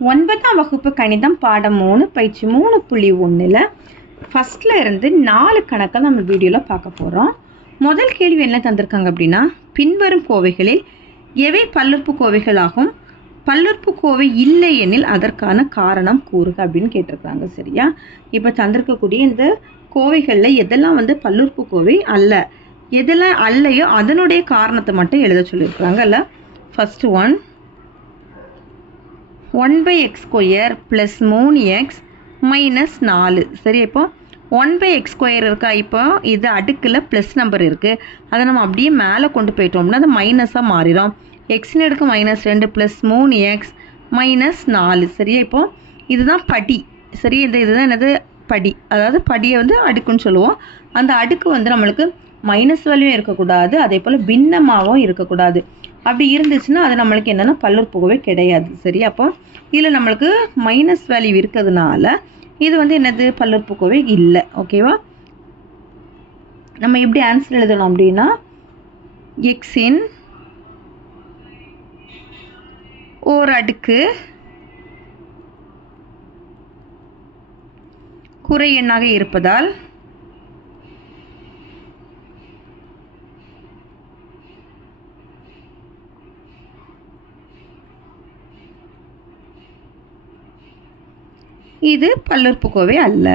ஒன்பதாம் வகுப்பு கணிதம் பாடம் மூணு பயிற்சி மூணு புள்ளி ஒன்றில் ஃபஸ்ட்டில் இருந்து நாலு கணக்கை நம்ம வீடியோவில் பார்க்க போகிறோம் முதல் கேள்வி என்ன தந்திருக்காங்க அப்படின்னா பின்வரும் கோவைகளில் எவை பல்லுறுப்பு கோவைகளாகும் பல்லுறுப்பு கோவை இல்லை எனில் அதற்கான காரணம் கூறுக அப்படின்னு கேட்டிருக்காங்க சரியா? இப்போ தந்திருக்கக்கூடிய இந்த கோவைகளில் எதெல்லாம் வந்து பல்லுறுப்பு கோவை அல்ல? எதெல்லாம் அல்லையோ அதனுடைய காரணத்தை மட்டும் எழுத சொல்லியிருக்காங்க அல்ல first one one by X square plus மூணு எக்ஸ் மைனஸ் நாலு. சரி இப்போ ஒன் பை எக்ஸ் ஸ்கொயர் இருக்கா? இப்போ இது அடுக்கில் ப்ளஸ் நம்பர் இருக்குது அதை நம்ம அப்படியே மேலே கொண்டு போயிட்டோம்னா அது மைனஸாக மாறிடும். எக்ஸ்னு எடுக்க மைனஸ் ரெண்டு ப்ளஸ் மூணு எக்ஸ் மைனஸ் நாலு. சரியா? இப்போ இதுதான் படி. சரி இந்த இதுதான் என்னது? படி. அதாவது படியை வந்து அடுக்குன்னு சொல்லுவோம். அந்த அடுக்கு வந்து நம்மளுக்கு மைனஸ் வேல்யூ இருக்கக்கூடாது. அதே போல் பின்னமாகவும் இருக்கக்கூடாது. அப்படி இருந்துச்சுன்னா அது நம்மளுக்கு என்னென்னா பல்லுறுப்புகவே கிடையாது சரி அப்போ இதில் நம்மளுக்கு மைனஸ் வேல்யூ இருக்கிறதுனால இது வந்து என்னது? பல்லுறுப்புக்கோவை இல்லை ஓகேவா நம்ம எப்படி ஆன்சர் எழுதணும் அப்படின்னா எக்ஸின் ஓர் அடுக்கு குறை எண்ணாக இருப்பதால் இது பல்லுறுப்புக்கோவை அல்ல.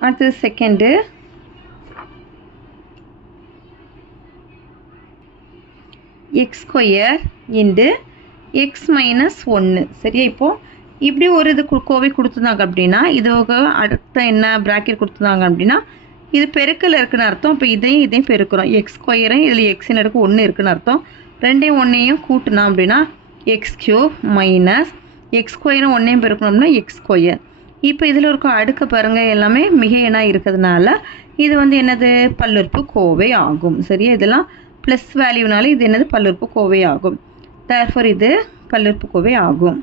அடுத்தது second X square into X minus ஒன்று சரியா இப்போது இப்படி ஒரு இது கோவை கொடுத்துருந்தாங்க அப்படின்னா இது அடுத்த என்ன ப்ராக்கெட் கொடுத்துருந்தாங்க அப்படின்னா இது பெருக்கல் இருக்குன்னு அர்த்தம். இப்போ இதையும் இதையும் பெருக்கிறோம். எக்ஸ் ஸ்கொயரும் இதில் எக்ஸின் அடுக்கு ஒன்று இருக்குன்னு அர்த்தம். ரெண்டையும் ஒன்றையும் கூட்டினோம் அப்படின்னா எக்ஸ் கியூப் மைனஸ் எக்ஸ் ஸ்கொயரும் ஒன்றையும் பெருக்கணும்னா எக்ஸ் ஸ்கொயர் இப்போ இதில் இருக்க அடுக்க பாருங்கள் எல்லாமே மிக எண்ணாக இருக்கிறதுனால இது வந்து என்னது? பல்லுறுப்பு கோவை ஆகும். சரியா? இதெல்லாம் ப்ளஸ் வேல்யூனால இது என்னது? பல்லுறுப்பு கோவை ஆகும். தேர்ஃபோர் இது பல்லுறுப்பு கோவை ஆகும்.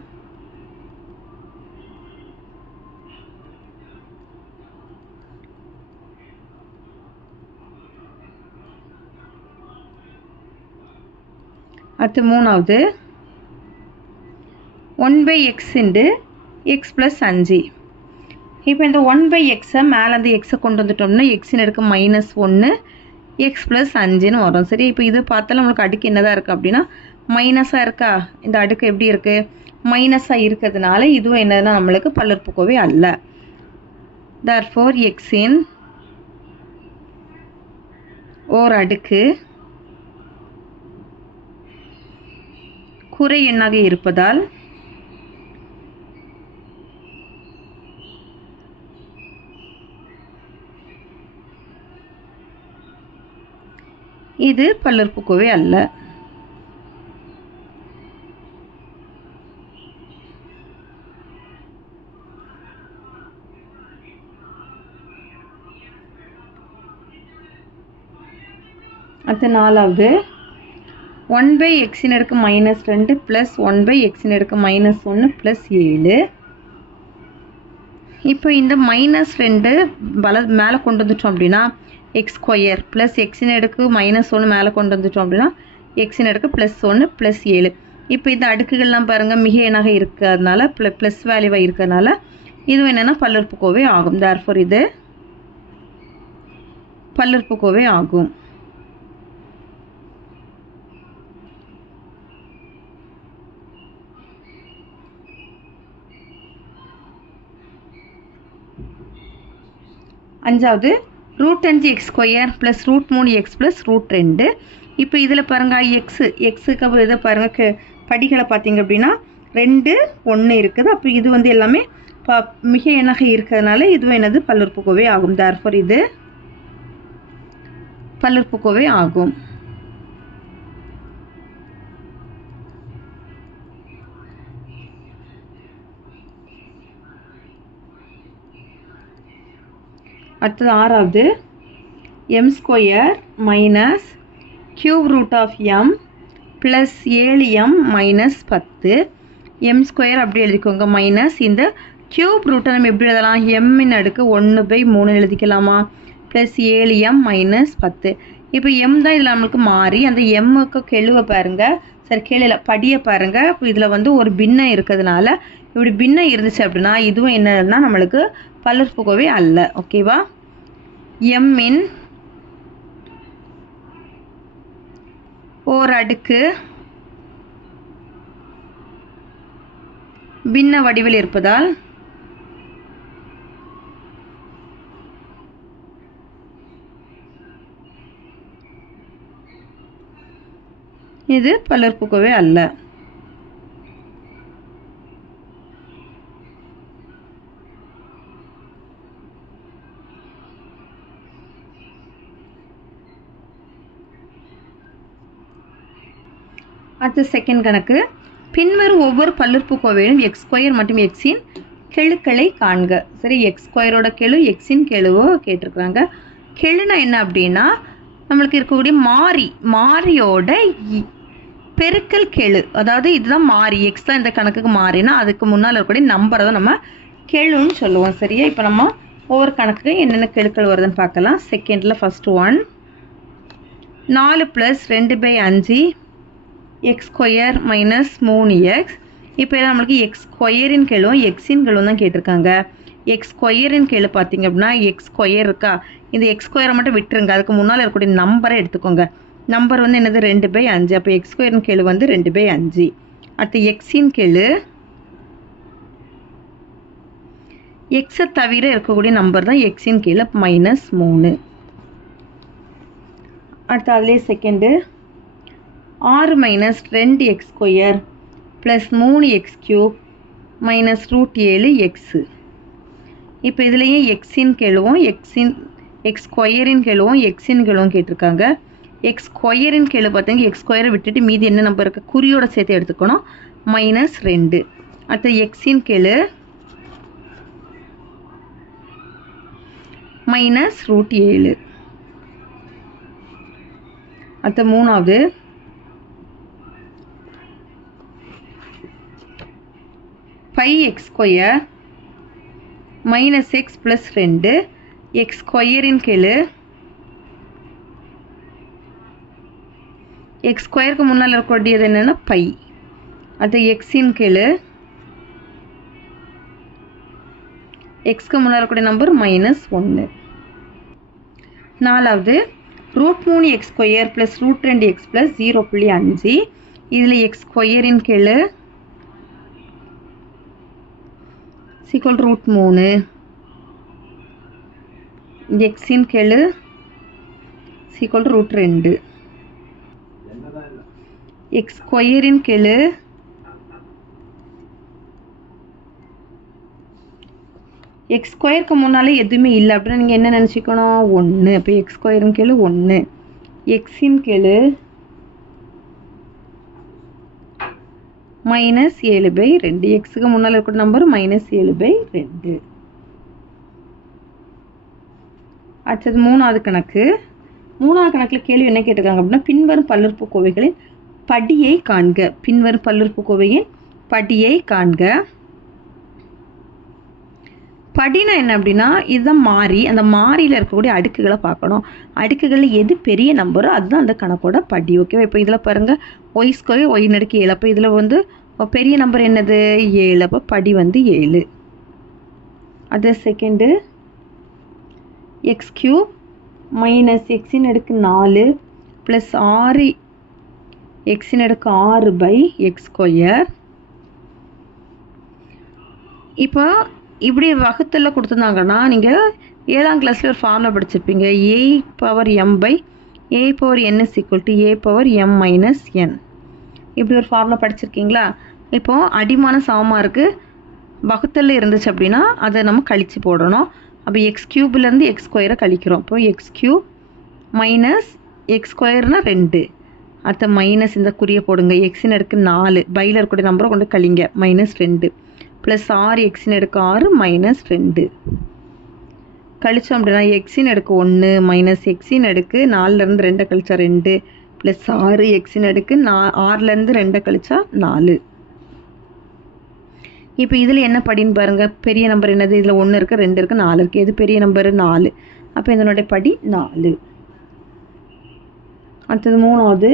அடுத்து மூணாவது. One by X into X plus அஞ்சு. இப்போ இந்த ஒன் பை எக்ஸை மேலே அந்த எக்ஸை கொண்டு வந்துட்டோம்னா எக்ஸின் எடுக்க மைனஸ் ஒன்று எக்ஸ் ப்ளஸ் அஞ்சுன்னு வரும். சரி இப்போ இது பார்த்தாலும் நம்மளுக்கு அடுக்கு என்னதான் இருக்குது அப்படின்னா மைனஸாக இருக்கா? இந்த அடுக்கு எப்படி இருக்குது மைனஸாக இருக்கிறதுனால இதுவும் என்னதுன்னா நம்மளுக்கு பல்லற்புக்கோவே அல்ல. தர்ஃபோர் எக்ஸின் ஓர் அடுக்கு குறை எண்ணாக இருப்பதால் இது பல்லுறுப்புக்கோவை அல்ல. அடுத்த நாலாவது ஒன் பை எக்ஸின் இருக்கு மைனஸ் ரெண்டு ப்ளஸ் ஒன் பை எக்ஸின் இருக்கு மைனஸ் ஒன்று ப்ளஸ் ஏழு. இப்போ இந்த மைனஸ் ரெண்டு வல மேலே கொண்டு வந்துட்டோம் அப்படின்னா எக்ஸ் ஸ்கொயர் ப்ளஸ் எக்ஸின் அடுக்கு மைனஸ் ஒன்று மேலே கொண்டு வந்துட்டோம் அப்படின்னா எக்ஸின் அடுக்கு ப்ளஸ் ஒன்று ப்ளஸ் ஏழு. இப்போ இந்த அடுக்குகள்லாம் பாருங்கள் மிக எண்ணாக இருக்கிறதுனால ப்ள ப்ளஸ் வேல்யூவாக இருக்கிறதுனால இது என்னென்னா பல்லுறுப்புக்கோவை ஆகும். தேர்ஃபோர் இது பல்லுறுப்புக்கோவை ஆகும். அஞ்சாவது ரூட் அஞ்சு எக்ஸ் ஸ்கொயர் ப்ளஸ் ரூட் மூணு எக்ஸ் ப்ளஸ் ரூட் ரெண்டு. இப்போ இதில் பாருங்கள் எக்ஸு எக்ஸுக்கு அப்புறம் இதை பாருங்கள் க படிகளை பார்த்தீங்க அப்படின்னா ரெண்டு ஒன்று இருக்குது. அப்போ இது வந்து எல்லாமே ப மிக எண்ணாக இருக்கிறதுனால இதுவும் எனது பல்லுறுப்புக்கோவை ஆகும். தேர்ஃபோர் இது பல்லுறுப்புக்கோவை ஆகும். அடுத்தது ஆறாவது. M square minus cube root of M plus ஏழு எம் மைனஸ் பத்து. எம் ஸ்கொயர் அப்படி எழுதிக்கோங்க. மைனஸ் இந்த கியூப் ரூட்டை நம்ம எப்படி எழுதலாம்? எம்மின் அடுக்கு ஒன்று பை மூணு எழுதிக்கலாமா? ப்ளஸ் ஏழு எம் மைனஸ் பத்து. இப்போ எம் தான் இதில் நம்மளுக்கு மாறி அந்த எம்முக்கு கெழுவை பாருங்க. சரி கீழே படியை பாருங்க. இதில் வந்து ஒரு பின்னம் இருக்கிறதுனால இப்படி பின்னம் இருந்துச்சு அப்படின்னா இதுவும் என்னன்னா நம்மளுக்கு பல்லுறுப்புக்கோவை அல்ல. ஓகேவா எம்மின் ஓர் அடுக்கு பின்ன வடிவில் இருப்பதால் இது பலர்ப்புக்கோவே அல்ல. அடுத்த செகண்ட் கணக்கு. பின்வரும் ஒவ்வொரு பல்லுறுப்புக்கோவையிலும் எக்ஸ் ஸ்கொயர் மற்றும் எக்ஸின் கெழுக்களை காண்க. சரி எக்ஸ் ஸ்கொயரோட கெழு எக்ஸின் கெழுவோ கேட்டிருக்கிறாங்க. கெழுனா என்ன அப்படின்னா நம்மளுக்கு இருக்கக்கூடிய மாறி மாறியோட பெருக்கல் கெழு. அதாவது இதுதான் மாறி. எக்ஸ் தான் இந்த கணக்குக்கு மாறினா அதுக்கு முன்னால் இருக்கக்கூடிய நம்பரை தான் நம்ம கெழுன்னு சொல்லுவோம். சரியா? இப்போ நம்ம ஒவ்வொரு கணக்குக்கு என்னென்ன கெழுக்கள் வருதுன்னு பார்க்கலாம். செகண்டில் ஃபஸ்ட்டு ஒன் நாலு ப்ளஸ் ரெண்டு பை அஞ்சு. எக்ஸ் ஸ்கொயர் மைனஸ் மூணு எக்ஸ் இப்போ நம்மளுக்கு எக்ஸ் ஸ்கொயரின் கெழுவும் எக்ஸின் கெழுவும் தான் கேட்டிருக்காங்க. எக்ஸ் ஸ்கொயரின் கெழு பார்த்தீங்க அப்படின்னா எக்ஸ் ஸ்கொயர் இருக்கா? இந்த எக்ஸ் ஸ்கொயரை மட்டும் விட்டுருங்க. அதுக்கு முன்னால் இருக்கக்கூடிய நம்பரை எடுத்துக்கோங்க. நம்பர் வந்து என்னது? ரெண்டு பை அஞ்சு. அப்போ எக்ஸ் ஸ்கொயர்னு கெழு வந்து ரெண்டு பை அஞ்சு. அடுத்து எக்ஸின் கெழு எக்ஸை தவிர இருக்கக்கூடிய நம்பர் தான் எக்ஸின் கீழே மைனஸ் மூணு. அடுத்து அதுலேயே செகண்டு ஆறு மைனஸ் ரெண்டு எக்ஸ் ஸ்கொயர் ப்ளஸ் மூணு எக்ஸ் கியூப் மைனஸ் ரூட் ஏழு எக்ஸு இப்போ இதுலேயே எக்ஸின் கெழுவும் எக்ஸின் எக்ஸ் ஸ்கொயரின் கெழுவும் எக்ஸின் கேளுவோம் கேட்டிருக்காங்க. எக்ஸ் ஸ்கொயரின் கீழே பார்த்தீங்க எக்ஸ் ஸ்கொயரை விட்டுட்டு மீதி என்ன நம்பர் இருக்குது குறியோட சேர்த்து எடுத்துக்கணும். மைனஸ் ரெண்டு. அடுத்து எக்ஸின் கெழு மைனஸ் ரூட் ஏழு. அடுத்த மூணாவது. Five X square minus X plus ரெண்டு. எக்ஸ் ஸ்கொயரின் கீழே எக்ஸ் ஸ்கொயருக்கு முன்னால் இருக்கக்கூடியது என்னென்னா பை அது எக்ஸின் கீழ் எக்ஸ்க்கு முன்னால் இருக்கக்கூடிய நம்பர் மைனஸ் ஒன்று நாலாவது ரூட் மூணு எக்ஸ் ஸ்கொயர் ப்ளஸ் ரூட் ரெண்டு எக்ஸ் ப்ளஸ் ஜீரோ புள்ளி அஞ்சு. இதில் எக்ஸ் ஸ்கொயரின் கீழ் சீக்வல் ரூட் மூணு. எக்ஸின் கெழு சீக்வல் ரூட் ரெண்டு. எக்ஸ் ஸ்கொயரின் கெழு எக்ஸ் ஸ்கொயருக்கு முன்னாலே எதுவுமே இல்லை. அப்படின்னா நீங்கள் என்ன நினச்சிக்கணும்? ஒன்று அப்போ எக்ஸ் ஸ்கொயரும் கெழு ஒன்று எக்ஸின் கெழு மைனஸ் ஏழு பை ரெண்டு. எக்ஸுக்கு முன்னால் இருக்கிற நம்பர் மைனஸ் ஏழு பை ரெண்டு. அடுத்தது மூணாவது கணக்கு. மூணாவது கணக்கில் கேள்வி என்ன கேட்டிருக்காங்க அப்படின்னா பின்வரும் பல்லுறுப்புக்கோவைகளின் படியை காண்க. பின்வரும் பல்லுறுப்புக்கோவையின் படியை காண்க. படினா என்ன அப்படின்னா இதுதான் மாறி அந்த மாறியில் இருக்கக்கூடிய அடுக்குகளை பார்க்கணும். அடுக்குகளில் எது பெரிய நம்பரோ அதுதான் அந்த கணக்கோட படி ஓகேவா இப்போ இதில் பாருங்கள் ஒய் ஸ்கொயர் ஒய் நடுக்கு ஏழு. அப்போ இதில் வந்து பெரிய நம்பர் என்னது? ஏழு. அப்போ படி வந்து ஏழு. அது செகண்டு எக்ஸ் கியூப் மைனஸ் எக்ஸின் அடுக்கு நாலு ப்ளஸ் ஆறு எக்ஸின் அடுக்கு ஆறு பை எக்ஸ் ஸ்கொயர் இப்போ இப்படி வகுத்தில் கொடுத்துருந்தாங்கன்னா நீங்கள் ஏழாம் கிளாஸில் ஒரு ஃபார்முலா படிச்சிருப்பீங்க. A power M by A power N is equal to A power M minus N இப்படி ஒரு ஃபார்முலா படிச்சிருக்கீங்களா? இப்போது அடிமான சமமாக இருக்குது வகுத்தலில் இருந்துச்சு அப்படின்னா அதை நம்ம கழித்து போடணும். அப்போ எக்ஸ் க்யூப்லேருந்து எக்ஸ் ஸ்கொயரை கழிக்கிறோம். அப்போ எக்ஸ் க்யூப் மைனஸ் எக்ஸ் ஸ்கொயர்னால் ரெண்டு. அடுத்த மைனஸ் இந்த குறியை போடுங்க. எக்ஸின் அடுக்கு நாலு. பையில் இருக்கக்கூடிய நம்பரை கொண்டு கழிங்க. மைனஸ் ரெண்டு. ப்ளஸ் ஆறு எக்ஸின் அடுக்கு ஆறு மைனஸ் ரெண்டு. கழிச்சோம் அப்படின்னா எக்ஸின் அடுக்கு ஒன்று மைனஸ் எக்ஸின் அடுக்கு நாலுலேருந்து ரெண்டை கழிச்சா ரெண்டு. ப்ளஸ் ஆறு எக்ஸின் அடுக்கு நா ஆறுலேருந்து ரெண்டை கழிச்சா நாலு. இப்போ இதில் என்ன படின்னு பாருங்கள் பெரிய நம்பர் என்னது? இதில் ஒன்று இருக்குது ரெண்டு இருக்குது நாலு இருக்குது எது பெரிய நம்பர் நாலு. அப்போ இதனுடைய படி நாலு. அடுத்தது மூணாவது.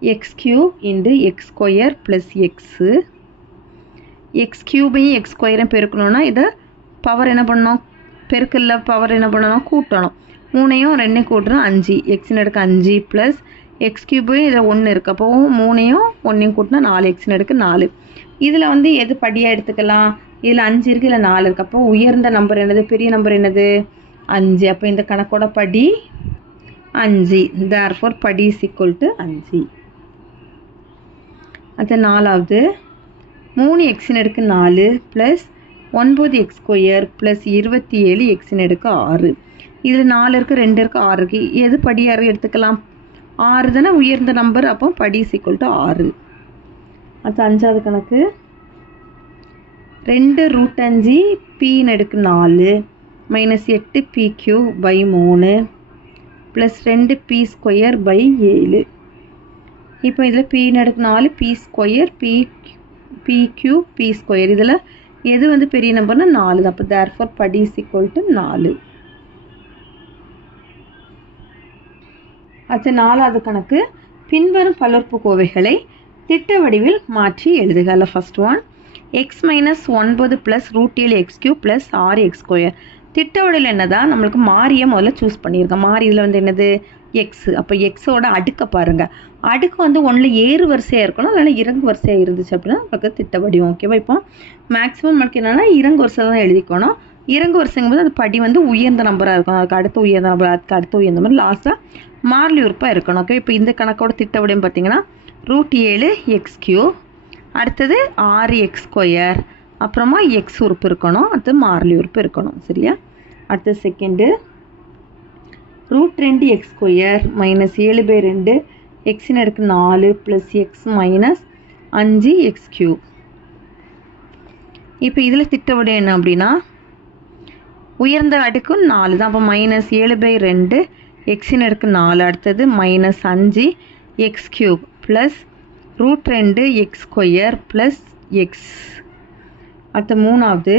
X cube into X square plus X X கியூபையும் X ஸ்கொயரையும் பெருக்கணும்னா இதை பவர் என்ன பண்ணணும்? பெருக்கல்ல பவர் என்ன பண்ணணும்? கூட்டணும். மூணையும் ரெண்டையும் கூட்டணும் அஞ்சு. எக்ஸ்னு எடுக்க அஞ்சு ப்ளஸ் எக்ஸ் கியூபையும் இதில் ஒன்று இருக்குது அப்போ மூணையும் ஒன்றையும் கூட்டினா நாலு. எக்ஸ்னு எடுக்க நாலு. இதில் வந்து எது படியாக எடுத்துக்கலாம்? இதில் அஞ்சு இருக்குது இல்லை நாலு இருக்குது அப்போ உயர்ந்த நம்பர் என்னது? பெரிய நம்பர் என்னது? அஞ்சு. அப்போ இந்த கணக்கோட படி அஞ்சு. தேர்ஃபோர் படி இஸ் ஈக்குவல் டு அஞ்சு. அடுத்த நாலாவது. மூணு எக்ஸின் எடுக்கு நாலு ப்ளஸ் ஒன்பது எக்ஸ் ஸ்கொயர் ப்ளஸ் இருபத்தி ஏழு எக்ஸின் அடுக்கு ஆறு. இதில் நாலு இருக்குது ரெண்டு இருக்குது ஆறு இருக்குது எது படியாக எடுத்துக்கலாம்? ஆறு தானே உயர்ந்த நம்பர் அப்போ படி சீக்குவல் டு ஆறு. அடுத்து அஞ்சாவது கணக்கு. ரெண்டு ரூட் அஞ்சு பின்னு எடுக்கு நாலு. மைனஸ் எட்டு பி கியூ பை மூணு. ப்ளஸ் ரெண்டு பி ஸ்கொயர் பை ஏழு. இப்போ இதில் பி நடுக்கு நாலு P square P P Q P square இதில் எது வந்து பெரிய நம்பர்னா நாலு தான். அப்போ தேர் ஃபோர் படி இஸ் ஈக்குவல் டு நாலு. அடுத்து நாலாவது கணக்கு. பின்வரும் பலர்ப்புக்கோவைகளை திட்ட வடிவில் மாற்றி எழுதுக. அதில் ஃபஸ்ட் ஒன் எக்ஸ் மைனஸ் ஒன்பது ப்ளஸ் ரூட் ஏழு எக்ஸ் கியூ ப்ளஸ் ஆறு எக்ஸ் ஸ்கொயர் திட்ட வடிவில் என்னதான்? நம்மளுக்கு மாறியை முதல்ல சூஸ் பண்ணியிருக்கோம். மாறி இதில் வந்து என்னது? எக்ஸ் அப்போ எக்ஸோட அடுக்கை பாருங்கள் அடுக்கு வந்து ஒன்றில் ஏறு வரிசையாக இருக்கணும் இல்லைனா இறங்கு வரிசையாக இருந்துச்சு அப்படின்னா நமக்கு திட்ட வடிவம் ஓகேவா இப்போ மேக்ஸிமம் நமக்கு என்னென்னா இறங்கு வரிசை தான் எழுதிக்கணும். இறங்கு வரிசைங்கும்போது அது படி வந்து உயர்ந்த நம்பராக இருக்கும் அதுக்கு அடுத்து உயர்ந்த நம்பர் அதுக்கு அடுத்து உயர்ந்த மாதிரி லாஸ்ட்டாக மார்லி உறுப்பாக இருக்கணும். ஓகே இப்போ இந்த கணக்கோட திட்ட வடிவம் பார்த்தீங்கன்னா ரூட் ஏழு எக்ஸ் கியூ அடுத்தது ஆறு எக்ஸ் ஸ்கொயர் அப்புறமா எக்ஸ் உறுப்பு இருக்கணும் அடுத்து மார்லி உறுப்பு இருக்கணும். சரியா? அடுத்த செகண்டு ரூட் ரெண்டு எக்ஸ் ஸ்கொயர் மைனஸ் ஏழு பை ரெண்டு எக்ஸின் அடுக்கு நாலு ப்ளஸ் எக்ஸ் மைனஸ் அஞ்சு எக்ஸ் கியூப் இப்போ இதில் திட்டவிட என்ன அப்படின்னா உயர்ந்த அடுக்கும் நாலு தான். அப்போ மைனஸ் ஏழு பை ரெண்டு எக்ஸின் அடுக்கு நாலு அடுத்தது மைனஸ் அஞ்சு எக்ஸ் கியூப் ப்ளஸ் ரூட் ரெண்டு எக்ஸ் ஸ்கொயர் ப்ளஸ் எக்ஸ் அடுத்த மூணாவது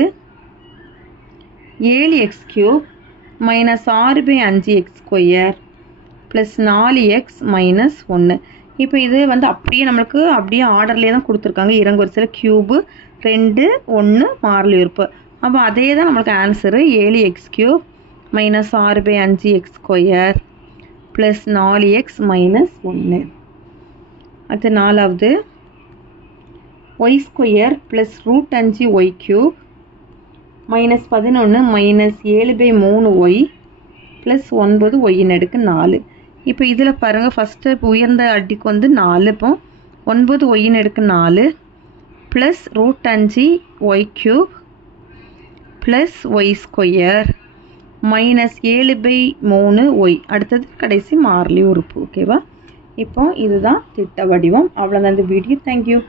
ஏழு எக்ஸ் கியூப் மைனஸ் ஆறு பை அஞ்சு எக்ஸ் ஸ்கொயர் ப்ளஸ் நாலு எக்ஸ் மைனஸ் ஒன்று இப்போ இது வந்து அப்படியே நம்மளுக்கு அப்படியே ஆர்டர்லேயே தான் கொடுத்துருக்காங்க. இறங்கு வரிசையில் க்யூபு ரெண்டு ஒன்று மாறலி இருப்பு அப்போ அதே தான் நம்மளுக்கு ஆன்சரு ஏழு எக்ஸ் கியூப் மைனஸ் ஆறு பை அஞ்சு எக்ஸ் ஸ்கொயர் ப்ளஸ் நாலு எக்ஸ் மைனஸ் ஒன்று அடுத்து நாலாவது ஒய் ஸ்கொயர் ப்ளஸ் ரூட் அஞ்சு ஒய் க்யூப் மைனஸ் பதினொன்று மைனஸ் ஏழு பை மூணு ஒய் ப்ளஸ் ஒன்பது ஒய்யின் அடுக்கு நாலு. இப்போ இதில் பாருங்கள் ஃபஸ்ட்டு உயர்ந்த அடிக்கு வந்து நாலு. இப்போ ஒன்பது ஒய்யின் அடுக்கு நாலு ப்ளஸ் ரூட் அஞ்சு Y cube plus Y square minus ஏழு பை மூணு ஒய் அடுத்தது கடைசி மார்லி உறுப்பு ஓகேவா இப்போ இதுதான் திட்ட வடிவம். அவ்வளோதான் இந்த வீடியோ தேங்க்யூ